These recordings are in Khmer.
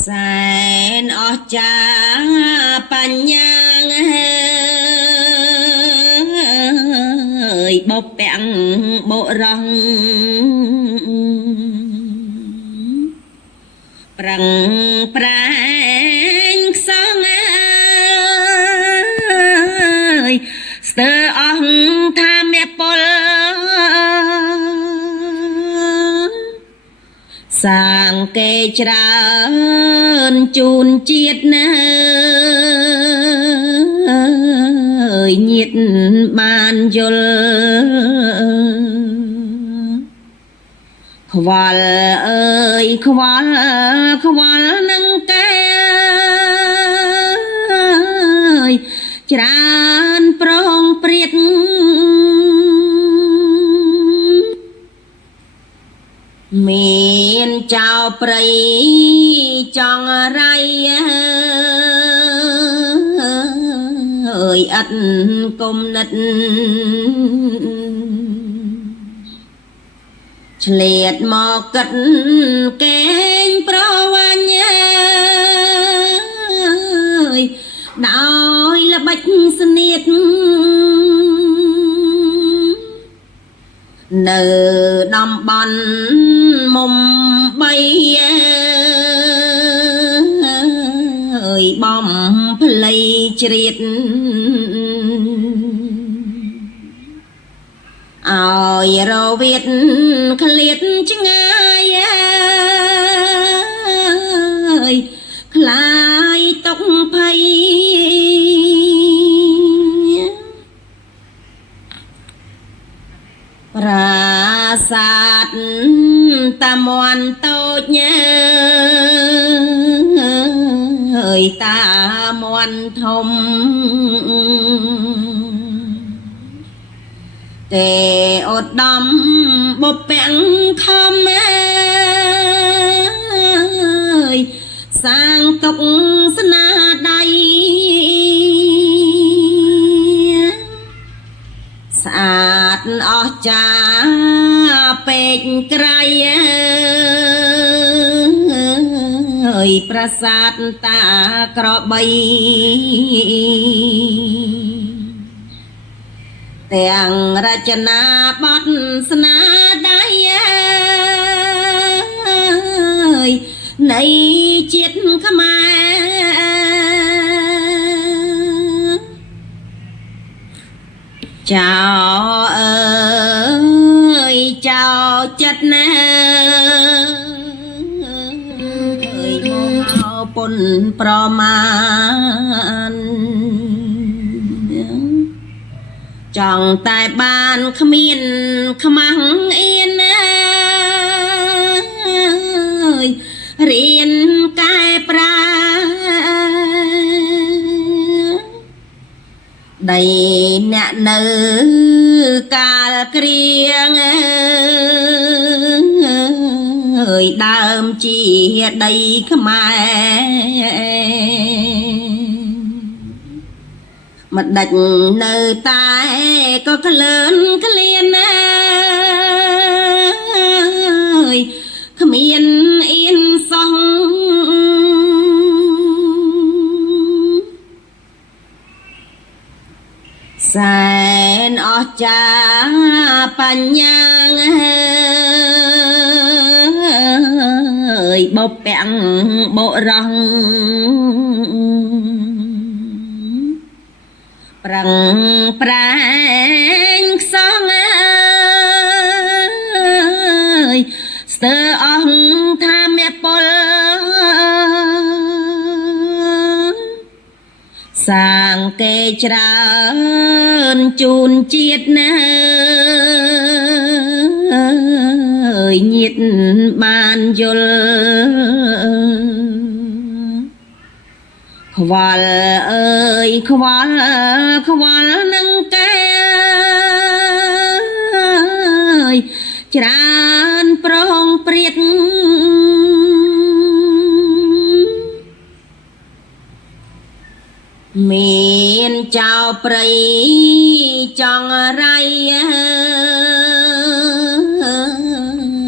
แสนอจาปัญญาบบแปงโบรังปรังปรางสองสเตอองทาเมปลสร้างเกจรานจูนเจียดนะnhiệt man yul khwal ơi khwal khwal nâng cây tràn prong priết miền chào prey trong rai ơi ắt công nứt liệt mò cất kênh pro anh ơi nói là bạch sniết nở đom bắn mông bay ơi bom play triệt ôi rồi Việt khliệt chứ ai ơi khai tóc phay ra sát tam oan tốt nhớ ơi ta oan thông kề ốt đâm bột bẹn không ơi sang tục sna đây sát ở cha pek cray ơi prasad ta cọ bay tiếng rachana bát sna đai ơi này chiết khama chào ơi chào chất nè ơi mong ao pun proman chọn tại bàn khmiên khmăng yên ơi riêng cái pra đầy nè nơ ca krieng ơi đam chi đầy khmai mặt đạch nơi tai có cái lớn cái liên ơi không yên song sen ở cha pan nhang ơi bốc bẹn bộ răng prang prang song sơ ông tham mẹ pol sang kê tràn chun chiết nhiệt ban yul khwal ơi khwal khwal nâng cây tràn prong priết miền chào prey trong rai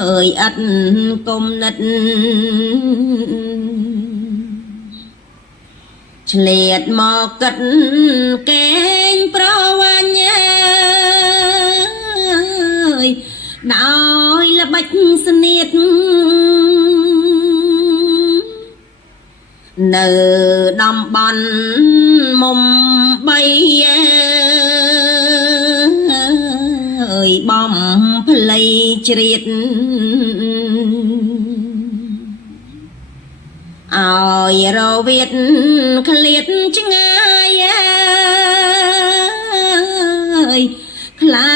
ơi ắt công nứt ឆ្លៀតមកគិតកេងប្រវាញ់ដោយល្បិចស្នៀតនៅតំបន់មុំបីបំផ្លៃជ្រៀតឲ្យរវិតឃ្លាតឆ្ងាយខ្លា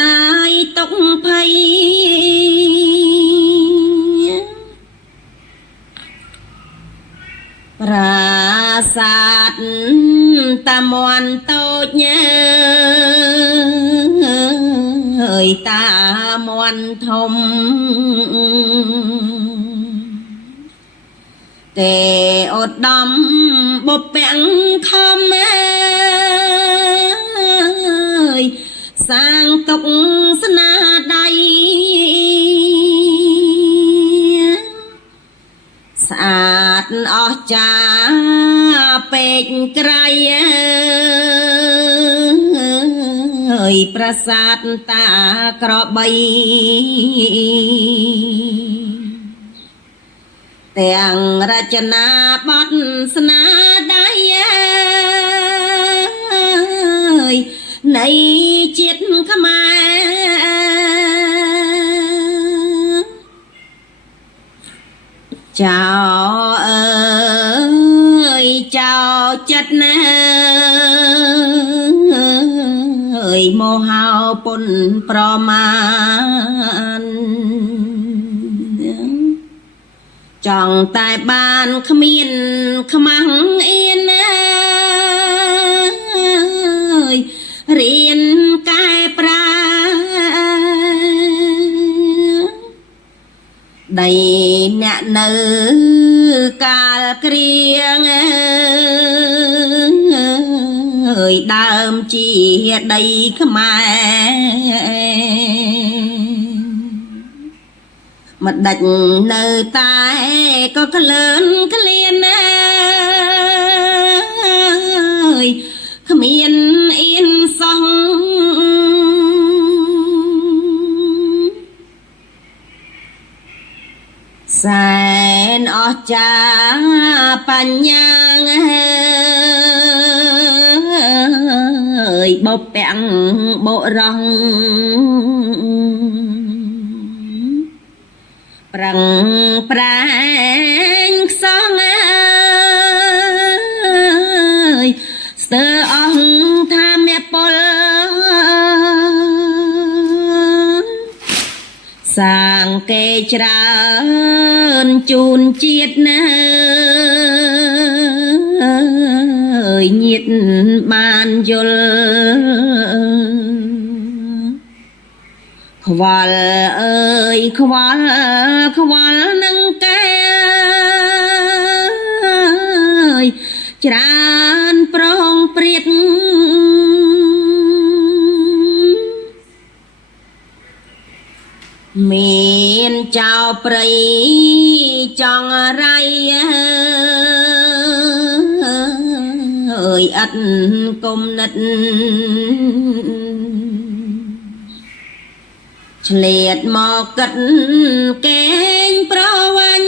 យទុកភ័យប្រាសាទតាមន់តូចតាមន់ធំគេឧត្តមបុព្វខំសាងទុកស្នាដៃស្អាតអស្ចារ្យពេកក្រៃប្រាសាទតាក្របីទាំងរចនាបថស្នាដៃនៃជាតិខ្មែរចៅអើយចៅចិត្តណាមកហៅពុនប្រមាណចង់តែបានគ្មានខ្មាំងអៀនរៀនកែប្រែដីអ្នកនៅកាលគ្រៀងដើមជាដីខ្មែរមិនដាច់នៅតែក៏ក្លឿនក្លៀនគ្មានអៀនសោះសែនអស្ចារ្យបញ្ញាបុព្វបុរសប្រឹងប្រែងខ្សងស្ទើរអង្គថាមពលសាងគេច្រើនជូនជាតិណាញាតបានយល់ខ្វល់អើយខ្វល់នឹងកែច្រើនប្រងព្រាតមានចៅព្រៃចង់រៃអត់គុំនិតឆ្លៀតមកគិតកេងប្រវាញ់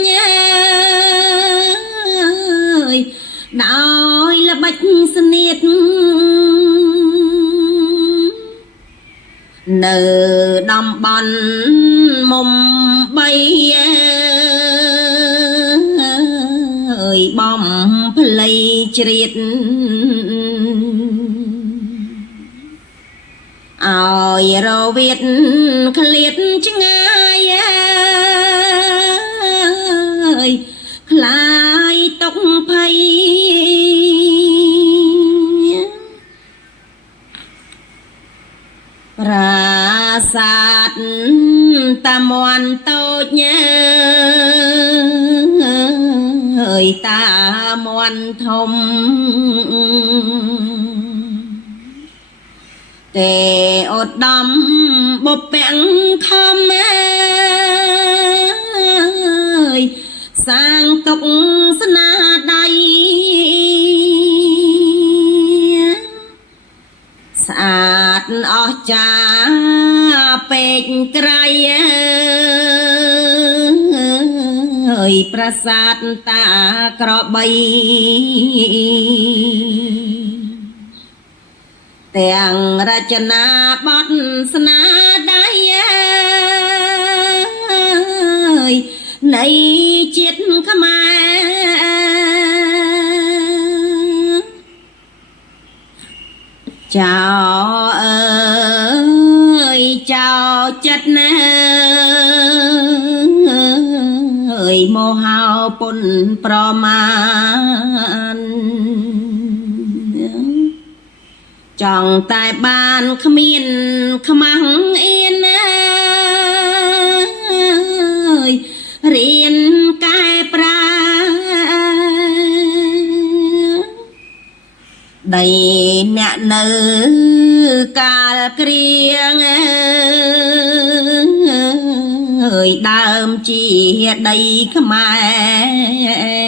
ដោយល្បិចស្នៀតនៅតំបន់មុំបីបំផ្លៃជ្រៀតឲ្យរវិតឃ្លាតឆ្ងាយខ្លាយទុកភ័យប្រាសាទតាមន់តូចតាមន់ធំគេឧត្តមបុព្វខំសាងទុកស្នាដៃ ចាពេកក្រៃអើយប្រាសាទតាក្របីទាំងរចនាបថស្នាដៃនៃជាតិខ្មែរចៅអើយចៅចិត្តណាអើយមកហៅពុនប្រមាណចង់តែបានគ្មានខ្មាំងអៀនរៀនកែប្រែដីអ្នកនៅកាលគ្រៀងដើមជាដីខ្មែរ